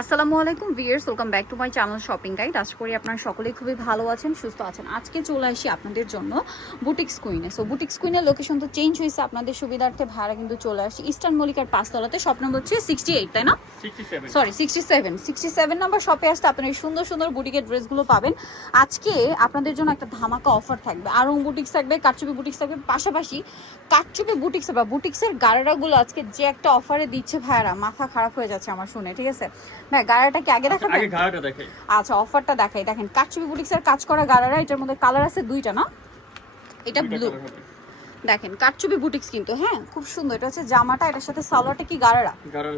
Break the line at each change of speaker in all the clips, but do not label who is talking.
আসসালামু আলাইকুম viewers welcome back to my channel shopping guide আশা করি আপনারা সকলেই খুবই ভালো আছেন সুস্থ আছেন। আজকে চলে আসি আপনাদের জন্য বুটিক্স কুইনে সো বুটিক্স কুইনের লোকেশন তো চেঞ্জ হয়েছে আপনাদের সুবিধার্থে ভাড়া কিন্তু চলে আসি ইস্টার্ন মল্লিকার পাঁচতলাতে শপ নম্বর হচ্ছে সিক্সটি এইট তাই না? Sorry sixty seven sixty seven number শপে আসতে আপনারা সুন্দর সুন্দর বুটিকের ড্রেসগুলো পাবেন। আজকে আপনাদের জন্য একটা ধামাকা অফার থাকবে। আরং বুটিক্স থাকবে কাটচুপি বুটিক্স থাকবে। পাশাপাশি কাটচুপি বুটিক্স বা বুটিক্সের গাড়াগুলো আজকে যে একটা অফারে দিচ্ছে ভাইয়ারা মাথা খারাপ হয়ে যাচ্ছে আমার শুনে ঠিক আছে? ভাই গাড়াটা কি আগে দেখাবেন?
আগে গাড়াটা দেখাই।
আচ্ছা অফারটা দেখাই। দেখেন কাটচুপি বুটিক্সের কাজ করা গাড়ারা এটার মধ্যে কালার আছে দুইটা না? এটা ব্লু দেখেন কাটচুপি বুটিক্স কিন্তু হ্যাঁ? খুব সুন্দর। এটা হচ্ছে জামাটা এটার সাথে সালোয়ারটা কি গাড়ারা?
গাড়ার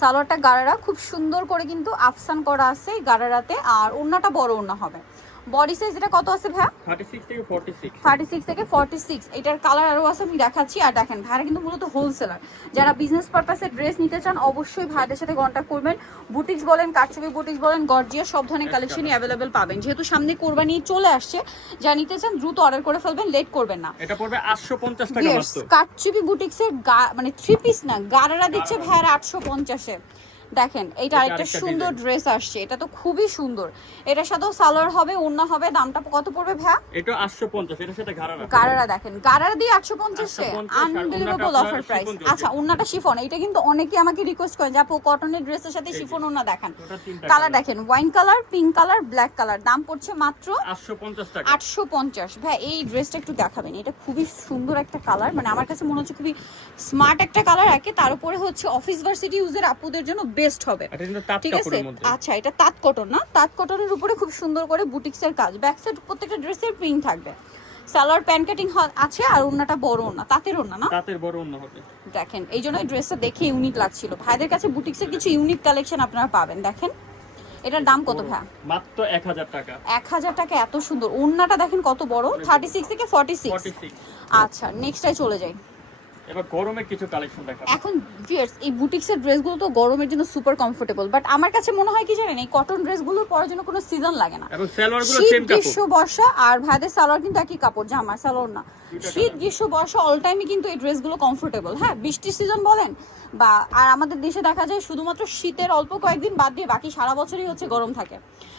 সালোয়ারটা গাড়ারা খুব সুন্দর করে কিন্তু আফসান করা আছে গাড়ারাতে আর ওড়নাটা বড় ওড়না হবে। বডি সাইজ এটা কত আছে ভাইয়া?
36 থেকে 46
থার্টি সিক্স থেকে ফর্টি সিক্স এটার কালার আরও আছে আমি দেখাচ্ছি। আর দেখেন ভাইরা কিন্তু মূলত হোলসেলার যারা বিজনেস পারপাসে ড্রেস নিতে চান অবশ্যই ভাইদের সাথে কন্ট্যাক্ট করবেন। বুটিক্স বলেন কারচুপি বুটিক্স বলেন গর্জিয়া সব ধরনের কালেকশনই অ্যাভেলেবেল পাবেন। যেহেতু সামনে কোরবানি চলে আসছে যা নিতে চান দ্রুত অর্ডার করে ফেলবেন লেট করবেন না।
এটা পড়বে 850 টাকা মাত্র।
কাটচিপি বুটিক্সের গা- মানে থ্রি পিস না গারারা দিচ্ছে ভাইয়ার আটশো পঞ্চাশে। দেখেন এইটা
এটা
আরেকটা সুন্দর ড্রেস আসছে এটা তো খুবই সুন্দর। এটার সাথেও সালোয়ার হবে ওড়না হবে দামটা কত পড়বে ভাইয়া?
এটা 850 এটার সাথে ঘাড়া
গারারা দেখেন গারারা দিয়ে আটশো পঞ্চাশে
850 আর
আনবিলিভেবল অফার প্রাইস আচ্ছা ওড়নাটা শিফন এটা কিন্তু অনেকেই আমাকে রিকোয়েস্ট করেন যে আপু কটনের ড্রেসের সাথে। শিফন ওড়না দেখান। কালার দেখেন wine colour pink colour black colour দাম পড়ছে মাত্র
850 টাকা।
আটশো পঞ্চাশ। ভাই এই ড্রেসটা একটু দেখাবেন এটা খুবই সুন্দর একটা কালার মানে আমার কাছে মনে হচ্ছে খুবই স্মার্ট একটা কালার একে তার উপরে হচ্ছে অফিস ভার্সিটি ইউজের আপুদের জন্য বেস্ট হবে। ঠিক আছে? আচ্ছা এটা তাঁত কটন না? তাঁত কটনের উপরে খুব সুন্দর করে বুটিক্সের কাজ। ব্যাক সাইড প্রত্যেকটা ড্রেসের প্রিন্ট থাকবে। সালোয়ার প্যান্ট কাটিং আছে আর ওড়নাটা বড় ওড়না। তাঁতের ওড়না না?
তাঁতের বড় অন্য হবে।
দেখেন এই জন্য ড্রেসটা দেখে ইউনিক লাগছিল। ভাইদের কাছে বুটিক্সের কিছু ইউনিক কালেকশন আপনারা পাবেন। দেখেন এটার দাম কত ভাই
মাত্র 1000 টাকা।
এক হাজার টাকা এত সুন্দর। ওড়নাটা দেখেন কত বড়? থার্টি সিক্স থেকে ফর্টি সিক্স
46
আচ্ছা নেক্সটাই চলে যাই।
এবার গরমে কিছু কালেকশন দেখাবো।
এখন ভিউয়ার্স এই বুটিক্সের ড্রেসগুলো তো গরমের জন্য সুপার কমফোর্টেবল বাট আমার কাছে মনে হয় কি জানেন এই কটন ড্রেসগুলো পরার জন্য কোনো সিজন লাগে না।
এবং সালোয়ারগুলো
শীত গ্রীষ্ম বর্ষা আর ভাইদের সালোয়ার কিন্তু একই কাপড় জামার সালোয়ার না। শীত গ্রীষ্ম বর্ষা অল টাইমই কিন্তু এই ড্রেসগুলো কমফোর্টেবল হ্যাঁ বৃষ্টির সিজন বলেন বা আর আমাদের দেশে দেখা যায় শুধুমাত্র শীতের অল্প কয়েকদিন বাদ দিয়ে বাকি সারা বছরই হচ্ছে গরম থাকে।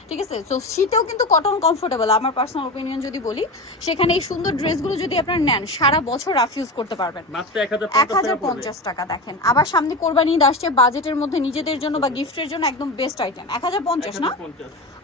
ঠিক আছে? তো শীতেও কিন্তু কটন কমফোর্টেবল আমার পার্সোনাল ওপিনিয়ন যদি বলি সেখানে এই সুন্দর ড্রেসগুলো যদি আপনারা নেন সারা বছর রাফ ইউজ করতে পারবেন।
মাত্র 1050 টাকা
দেখেন। আবার সামনে কোরবানি ঈদ আসছে বাজেটের মধ্যে নিজেদের জন্য বা গিফটের জন্য একদম বেস্ট আইটেম এক হাজার পঞ্চাশ না?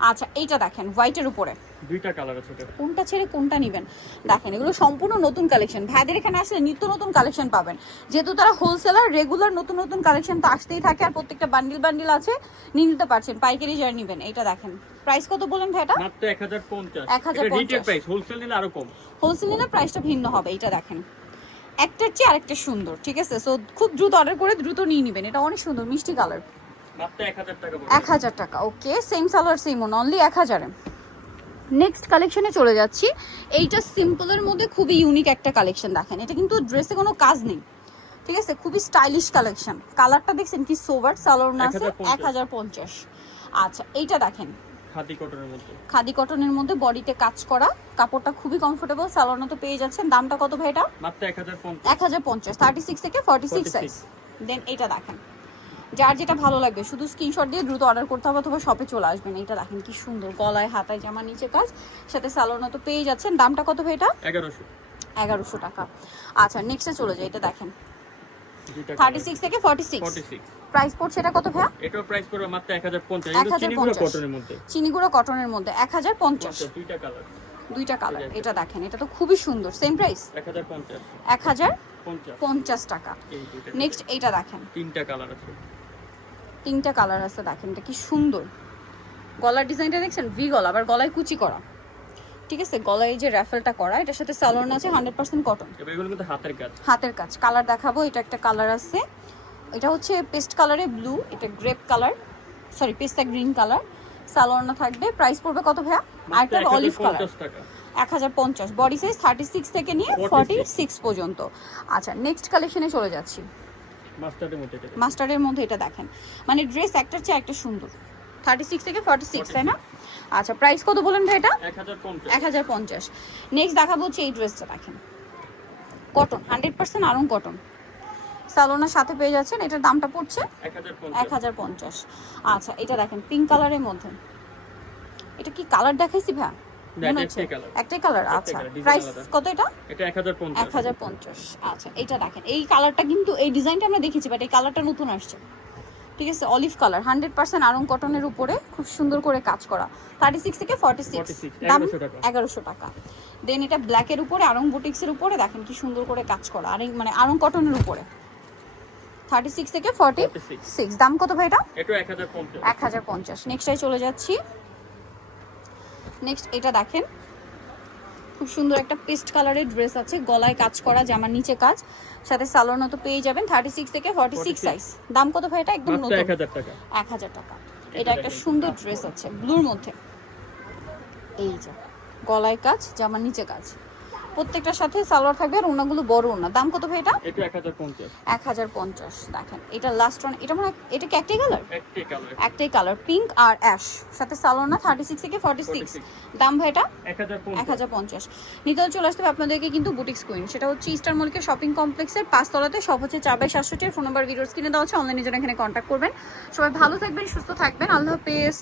আচ্ছা এইটা দেখেন হোয়াইটের উপরে।
দুইটা কালার আছে
কোনটা ছেড়ে কোনটা নেবেন? দেখেন এগুলো সম্পূর্ণ নতুন কালেকশন ভাইদের এখানে আসলে নিত্য নতুন কালেকশন পাবেন। যেহেতু তারা হোলসেলার রেগুলার নতুন নতুন কালেকশন তো আসতেই থাকে আর প্রত্যেকটা বান্ডিল বান্ডিল আছে। নিয়ে নিতে পারছেন পাইকারি যারা নেবেন এটা দেখেন। প্রাইস কত বলেন ভাই এটা?
মাত্র 1050
1050
এটা রিটেল প্রাইস হোলসেল নিলে আরও কম।
হোলসেল নিলে প্রাইসটা ভিন্ন হবে এটা দেখেন। একটার চেয়ে আরেকটা সুন্দর ঠিক আছে? সো খুব দ্রুত অর্ডার করে দ্রুত নিয়ে নেবেন। এটা অনেক সুন্দর মিষ্টি কালার
মাত্র 1000 টাকা পড়বে।
এক হাজার টাকা okay same salwar same own only এক হাজারে। নেক্সট কালেকশনে চলে যাচ্ছি। এইটা সিম্পলের মধ্যে খুবই ইউনিক একটা কালেকশন দেখেন। এটা কিন্তু ড্রেসে কোনো কাজ নেই ঠিক আছে? খুবই স্টাইলিশ কালেকশন কালারটা দেখছেন কি? সোভার সালোয়ার না আছে
1050
এক হাজার পঞ্চাশ। আচ্ছা এইটা দেখেন।
খাদি কটনের মধ্যে?
খাদি কটনের মধ্যে বডিতে কাজ করা কাপড়টা খুবই কমফোর্টেবল সালোয়ার তো পেয়ে যাচ্ছেন। দামটা কত ভাই এটা?
মাত্র 1050
এক হাজার পঞ্চাশ থার্টি সিক্স থেকে ফর্টি সিক্স
46
সাইজ দেন এটা দেখেন। যার যেটা ভালো লাগবে শুধু স্ক্রিনশট দিয়ে দ্রুত অর্ডার করতে হবে অথবা শপে চলে আসবেন। এটা দেখেন কি সুন্দর গলায় হাতায় জামা নিচে কাজ। সাথে সালোনা তো পেয়ে যাচ্ছেন। দামটা কত ভাই এটা?
1100
এগারোশো টাকা। আচ্ছা নেক্সটে চলে যায় এটা দেখেন।
দুইটা
থার্টি সিক্স থেকে ফর্টি সিক্স
46
প্রাইস পড়ছে এটা কত ভাইয়া?
এটার প্রাইস পড়বে মাত্র 1050
1050
এটা চিনিগুলো কটনের মধ্যে।
চিনিগুলো কটনের মধ্যে। এক হাজার পঞ্চাশ।
আচ্ছা, দুইটা কালার
দুইটা কালার এটা দেখেন এটা তো খুবই সুন্দর। সেম প্রাইস
1050
এক হাজার পঞ্চাশ। টাকা। নেক্সট এইটা দেখেন।
তিনটা কালার আছে।
তিনটা কালার আছে দেখেন। এটা কি সুন্দর। গলার ডিজাইনটা দেখছেন? ভি গলা আবার গলায় কুচি করা। ঠিক আছে? গলায় যে র্যাফেলটা করা এটার সাথে স্যালোন আছে হান্ড্রেড পার্সেন্ট কটন
এগুলো কিন্তু হাতের কাজ।
হাতের কাজ। কালার দেখাবো এটা একটা কালার আছে। এটা হচ্ছে পেস্ট কালারে ব্লু এটা গ্রেপ কালার সরি পেস্তা গ্রিন কালার। সালোয়ারনা থাকবে প্রাইস পড়বে কত ভাইয়া? আর একটা অলিভ কালার
1050 টাকা।
এক হাজার পঞ্চাশ বডি সাইজ থার্টি সিক্স থেকে নিয়ে
46
ফর্টি সিক্স পর্যন্ত। আচ্ছা নেক্সট কালেকশনে চলে যাচ্ছি।
মাস্টার্ডের মধ্যে এটা
মাস্টারের মধ্যে এটা দেখেন। মানে ড্রেস একটার চেয়ে একটা সুন্দর। থার্টি সিক্স থেকে ফর্টি সিক্স তাই না? আচ্ছা প্রাইস কত বলেন ভাই এটা?
1050
এক হাজার পঞ্চাশ। নেক্সট দেখাবো হচ্ছে এই ড্রেসটা দেখেন। Cotton hundred percent Aarong cotton সালোনার সাথে পেয়ে যাচ্ছেন। এটার দামটা পড়ছে
এক হাজার পঞ্চাশ।
আচ্ছা এটা দেখেন পিঙ্ক কালারের মধ্যে। এটা কি কালার দেখাইছি ভাই?
একটাই
কালার আচ্ছা প্রাইস কত এটা? আচ্ছা এটা দেখেন এই কালারটা কিন্তু এই ডিজাইনটা আমরা দেখেছি বাট এই কালারটা নতুন আসছে। ঠিক আছে অলিভ কালার আরং কটনের উপরে খুব সুন্দর করে কাজ করা। থার্টি সিক্স থেকে ফর্টি সিক্স
46,
দাম
1100 টাকা।
এগারোশো টাকা। দেন এটা ব্ল্যাকের উপরে আরং বুটিক্সের উপরে দেখেন কি সুন্দর করে কাজ করা। আর মানে আরং কটনের উপরে। থার্টি সিক্স থেকে ফর্টি
46
সিক্স দাম কত ভাই এটা?
এটা এক হাজার পঞ্চাশ।
নেক্সটাই চলে যাচ্ছি। নেক্সট এটা দেখেন। খুব সুন্দর একটা পেস্ট কালারের ড্রেস আছে। গলায় কাজ করা জামার নিচে কাজ। সাথে সালোয়ার তো পেয়ে যাবেন। থার্টি সিক্স থেকে ফর্টি সিক্স
46
সাইজ দাম কত ভাই এটা? একদম নতুন। এক হাজার টাকা। এটা একটা সুন্দর ড্রেস আছে। ব্লুর মধ্যে। এই যে। গলায় কাজ জামার নিচে কাজ। প্রত্যেকটার সাথে সালোয়ার থাকবে আর ওনাগুলো বড় ওনা দাম কত ভাই এটা?
এটা এক হাজার পঞ্চাশ।
এক হাজার পঞ্চাশ দেখেন। এটা লাস্ট ওয়ান এটা মানে এটা কি একটাই কালার
একটি কালার
একটাই কালার পিঙ্ক আর অ্যাশ সাথে সালোয়ার না থার্টি সিক্স থেকে ফর্টি সিক্স দাম ভাই এটা?
এক হাজার
এক
পঞ্চাশ
হাজার পঞ্চাশ। নিতে হলে চলে আসতে হবে আপনাদেরকে কিন্তু বুটিক্স কুইন সেটা হচ্ছে ইস্টার মলিকের শপিং কমপ্লেক্সের পাঁচতলাতে সব হচ্ছে চার বাই সাতষট্টির। ফোন নাম্বার ভিডিওস কিনে দেওয়া হচ্ছে অনলাইনে জন্য এখানে কন্ট্যাক্ট করবেন। সবাই ভালো থাকবেন সুস্থ থাকবেন। আল্লাহ হাফেজ।